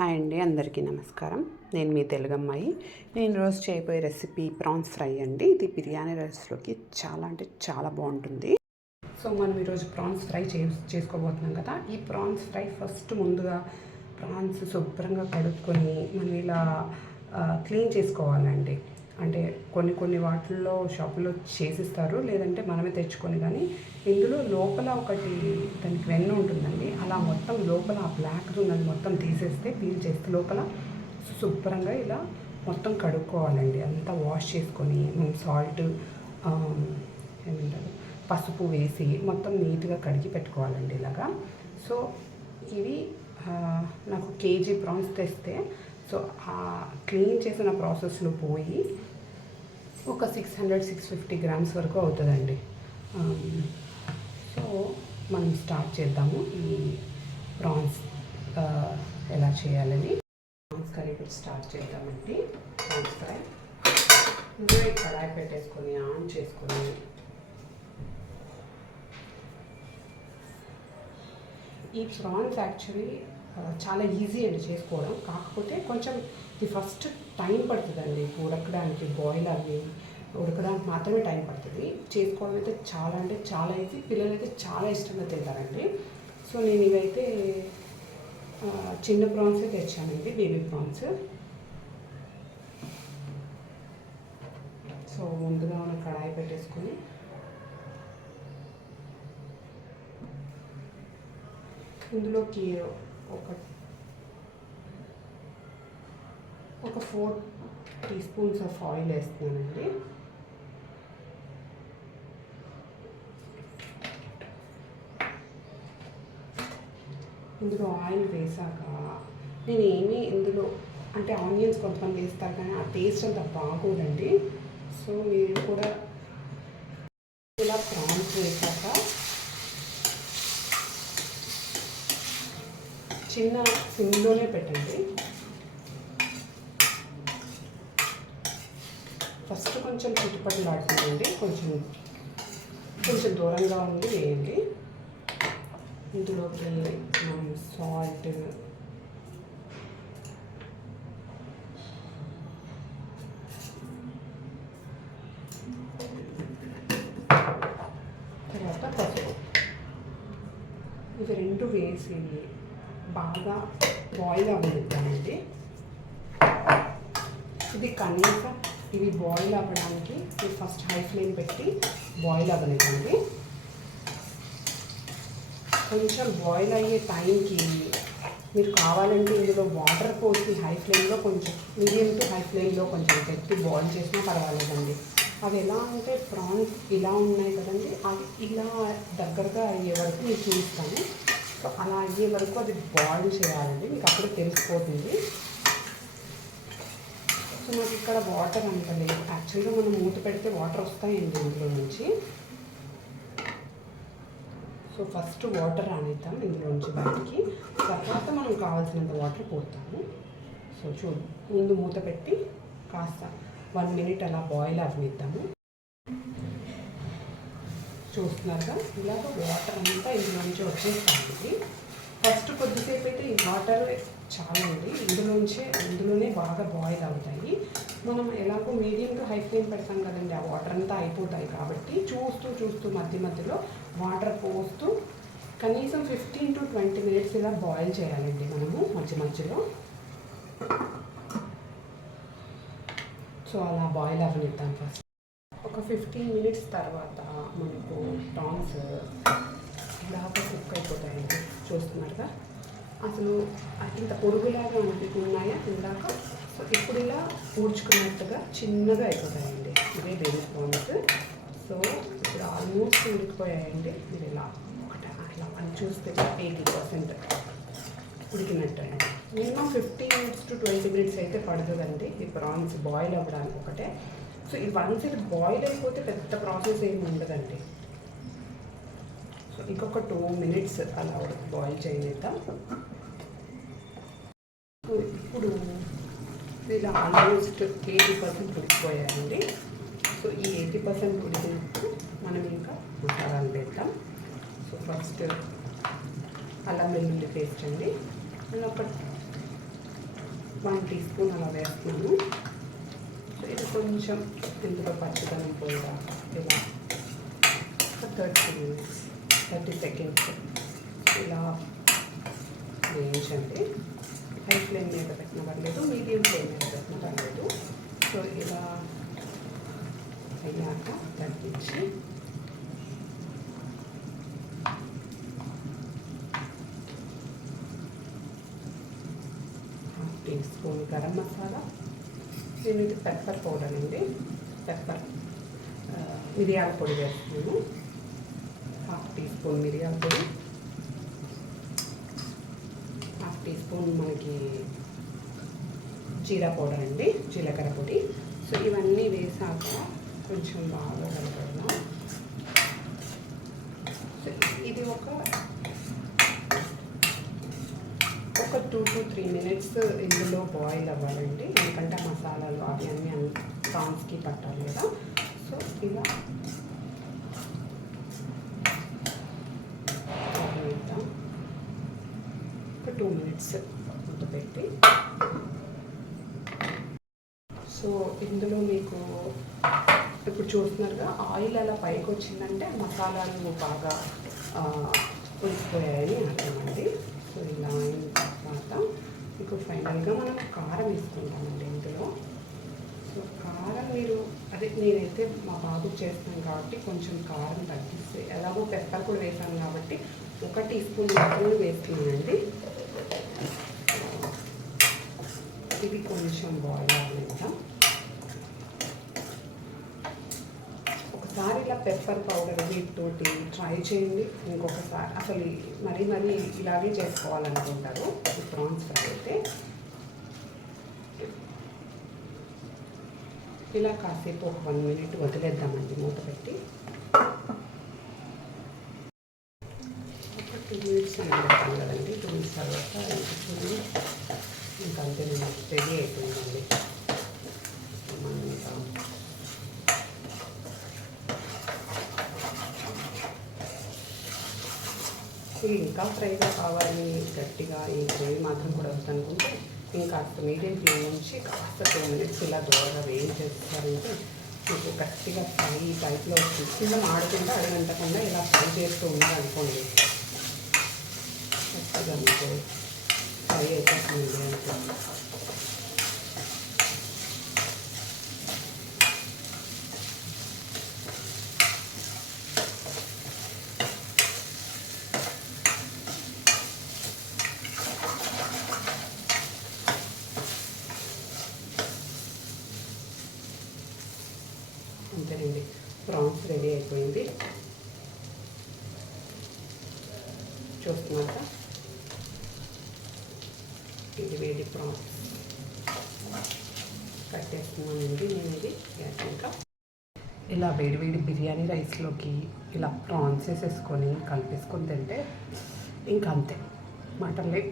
Hi అండి, అందరికీ నమస్కారం. నేను మీ తెలుగమ్మాయి. నేను రోజు చేయబోయే రెసిపీ ప్రాన్స్ ఫ్రై అండి. ఇది బిర్యానీ రైస్లోకి చాలా అంటే చాలా బాగుంటుంది. సో మనం ఈరోజు ప్రాన్స్ ఫ్రై చేసుకోబోతున్నాం కదా. ఈ ప్రాన్స్ ఫ్రై ఫస్ట్ ముందుగా ప్రాన్స్ శుభ్రంగా కడుక్కొని మనం ఇలా క్లీన్ చేసుకోవాలండి. అంటే కొన్ని వాటిల్లో షాపులో చేసిస్తారు, లేదంటే మనమే తెచ్చుకొని. కానీ ఇందులో లోపల ఒకటి దానికి వెన్న ఉంటుందండి. అలా మొత్తం లోపల ఆ బ్లాక్ ఉన్నది మొత్తం తీసేస్తే, పీల్ చేస్తే లోపల శుభ్రంగా ఇలా మొత్తం కడుక్కోవాలండి. అంతా వాష్ చేసుకొని మనం సాల్ట్ ఏమంటారు పసుపు వేసి మొత్తం నీట్గా కడిగి పెట్టుకోవాలండి ఇలాగా. సో ఇవి నాకు కేజీ ప్రాన్స్ తెస్తే, సో ఆ క్లీన్ చేసిన ప్రాసెస్లో పోయి ఒక 600-650 గ్రామ్స్ వరకు అవుతుందండి. సో మనం స్టార్ట్ చేద్దాము ఈ ప్రాన్స్ ఎలా చేయాలని. ప్రాన్స్ కర్రీ కూడా స్టార్ట్ చేద్దామండి. ప్రాన్స్ ఫ్రై ఇందులో కడాయి పెట్టేసుకొని ఆన్ చేసుకొని ఈ ప్రాన్స్ యాక్చువల్లీ చాలా ఈజీ అండి చేసుకోవడం. కాకపోతే కొంచెం ఇది ఫస్ట్ టైం పడుతుందండి ఉడకడానికి. బాయిల్ అవి ఉడకడానికి మాత్రమే టైం పడుతుంది. చేసుకోవడం అయితే చాలా అంటే చాలా ఈజీ. పిల్లలు అయితే చాలా ఇష్టంగా తింటారండి. సో నేను ఇవైతే చిన్న ప్రాన్సే తెచ్చానండి, బేబీ ప్రాన్స్. సో ముందుగా మనం కడాయి పెట్టేసుకొని ఇందులోకి ఒక 4 టీ స్పూన్స్ ఆఫ్ ఆయిల్ వేస్తున్నానండి. ఇందులో ఆయిల్ వేసాక నేను ఇందులో అంటే ఆనియన్స్ కొంతమంది వేస్తారు, కానీ ఆ టేస్ట్ అంత బాగోదండి. సో మీరు కూడా ఇలా ప్రాన్స్ వేసాక చిన్న సిమ్లోనే పెట్టండి. ఫస్ట్ కొంచెం చుట్టుపక్కల ఆడుతుందండి, కొంచెం దూరంగా ఉండి వేయండి. ఇందులోకి మనం సాల్ట్, తర్వాత పసుపు, ఇవి రెండు వేసి బాగా బాయిల్ అవ్వనిద్దామండి. ఇది కనీసం ఇవి బాయిల్ అవ్వడానికి మీరు ఫస్ట్ హై ఫ్లేమ్ పెట్టి బాయిల్ అవ్వనివ్వండి. కొంచెం బాయిల్ అయ్యే టైంకి మీరు కావాలంటే ఇందులో వాటర్ పోసి హై ఫ్లేమ్లో కొంచెం మీడియం టు హై ఫ్లేమ్లో కొంచెం పెట్టి బాయిల్ చేసినా పర్వాలేదండి. అవి ఎలా అంటే ప్రాన్స్ ఇలా ఉన్నాయి కదండి, అవి ఇలా దగ్గరగా అయ్యే వరకు నేను చూస్తాను. సో అలా అయ్యే వరకు అది బాయిల్ చేయాలండి, మీకు అప్పుడు తెలిసిపోతుంది. సో నాకు ఇక్కడ వాటర్ అంత లేదు. యాక్చువల్గా మనం మూత పెడితే వాటర్ వస్తాయండి ఇందులో నుంచి. సో ఫస్ట్ వాటర్ రానిద్దాం ఇందులోంచి బయటికి, తర్వాత మనం కావాల్సినంత వాటర్ పోతాము. సో ముందు మూత పెట్టి కాస్త 1 మినిట్ అలా బాయిల్ అవ్వనిద్దాము. చూస్తున్నారుగా ఇలాగ వాటర్ అంతా ఇందులోంచి వచ్చేస్తామండి. ఫస్ట్ కొద్దిసేపు అయితే ఈ వాటర్ చాలా అండి, ఇందులోనే బాగా బాయిల్ అవుతాయి. మనం ఎలాగో మీడియం టు హై ఫ్లేమ్ పెడతాం కదండి, ఆ వాటర్ అంతా అయిపోతాయి. కాబట్టి చూస్తూ మధ్యలో వాటర్ పోస్తూ కనీసం 15 to 20 మినిట్స్ ఇలా బాయిల్ చేయాలండి మనము మధ్యలో. సో అలా బాయిల్ అవ్వనిద్దాం ఫస్ట్. ఒక 15 మినిట్స్ తర్వాత మనకు ప్రాన్స్ ఇలాగా కుక్ అయిపోతాయండి. చూస్తున్నారుగా అసలు ఇంత పొరుగులాగా ఉన్నాయా ఇందాక. సో ఇప్పుడు ఇలా ఊడ్చుకున్నట్టుగా చిన్నగా అయిపోతాయండి ఇవే బేబీ ప్రాన్స్. సో ఇప్పుడు ఆల్మోస్ట్ ఉడికిపోయాయండి. మీరు ఇలా అట్లా అని చూస్తే 80% ఉడికినట్టు అండి. మినిమం 15 మినిట్స్ to 20 మినిట్స్ అయితే పడుతుందండి ఈ ప్రాన్స్ బాయిల్ అవ్వడానికి ఒకటే. సో ఈ వన్స్ ఇది బాయిల్ అయిపోతే పెద్ద ప్రాసెస్ ఏమి ఉండదండి. సో ఇంకొక 2 మినిట్స్ అలా బాయిల్ చేయనిద్దాం. సో ఇప్పుడు ఇలా ఆల్మోస్ట్ 80% ఉడికిపోయాయండి. సో ఈ 80% ఉడికినప్పుడు మనం ఇంకా మసాలాలు పెడతాం. సో ఫస్ట్ అల్లం వెల్లుల్లి పేస్ట్ అండి. నేను ఒక 1 టీ స్పూన్ అలా వేస్తున్నాను. సో ఇది కొంచెం ఇందులో పచ్చిదనం పోయేదాకా ఇలా 30 సెకండ్స్ ఇలా వేయించండి. హై ఫ్లేమ్ మీద పెట్టిన పర్లేదు, మీడియం ఫ్లేమ్ మీద పెట్టిన పర్లేదు. సో ఇలా అయ్యాక తగ్గించి టీ స్పూన్ గరం మసాలా, నేను ఇది పెప్పర్ పౌడర్ అండి, మిరియాల పొడి వేస్తున్నాను. 1/2 టీ స్పూన్ మిరియాల పొడి, 1/2 టీ స్పూన్ మనకి జీరా పౌడర్ అండి, జీలకర్ర పొడి. సో ఇవన్నీ వేసాక కొంచెం బాగా కలపడం. సో ఇది ఒక 2 to 3 minutes ఇందులో బాయిల్ అవ్వాలండి, ఎందుకంటే మసాలాలు అవి అన్నీ ప్రాన్స్కి పట్టాలి కదా. సో ఇలా వేద్దాం. ఒక 2 minutes మూత పెట్టి. సో ఇందులో మీకు ఇప్పుడు చూస్తున్నారుగా ఆయిల్ అలా పైకి వచ్చిందంటే మసాలాలు బాగా పులిసిపోయాయని అర్థమండి. సో ఇలా అయిన తర్వాత మీకు ఫైనల్గా మనం కారం వేసుకుంటామండి ఇందులో. సో కారం మీరు నేనైతే మా బాబుకి చేస్తాను కాబట్టి కొంచెం కారం తగ్గిస్తే, ఎలాగో పెప్పర్ కూడా వేసాను కాబట్టి 1 టీ స్పూన్ మాత్రమే వేస్తున్నానండి. ఇది కొంచెం బాయిల్ అవ్వలేదా. ఒకసారి ఇలా పెప్పర్ పౌడర్ వీటితోటి ట్రై చేయండి. ఇంకొకసారి అసలు మరీ ఇలాగే చేసుకోవాలనుకుంటారు ఈ ప్రాన్స్ ఫ్రై అయితే. ఇలా కాసేపు ఒక 1 minute వదిలేద్దామండి మూత పెట్టి. ఒక 2 minutes వదిలేద్దాం కదండి. 2 minutes తర్వాత ఇంకా అంతే రెడీ అయిపోయిందండి. ఇంకా ఫ్రైగా కావాలి, గట్టిగా ఈ గ్రేవీ మాత్రం కూడా వద్దనుకుంటే ఇంకా మీడియం ఫ్లేమ్ నుంచి కాస్త 2 minutes ఇలా దూరంగా వేయించేస్తారంటే మీకు గట్టిగా ఫ్రై టైప్లో వస్తుంది. కింద మాడకుండా అడగంటకుండా ఇలా ఫ్రై చేస్తూ ఉండాలనుకోండి, గట్టిగా మీకు ఫ్రై అయిపోతుంది అనుకోండి. అంతేనండి, ప్రాన్స్ రెడీ అయిపోయింది. చూస్తున్నాక ఇది వేడి ప్రాన్స్ కట్టేస్తున్నానండి నేను. ఇది ఇంకా ఇలా వేడి బిర్యానీ రైస్లోకి ఇలా ప్రాన్స్ వేసేసుకొని కలిపేసుకొని తింటే ఇంకా అంతే, మటన్ లైక్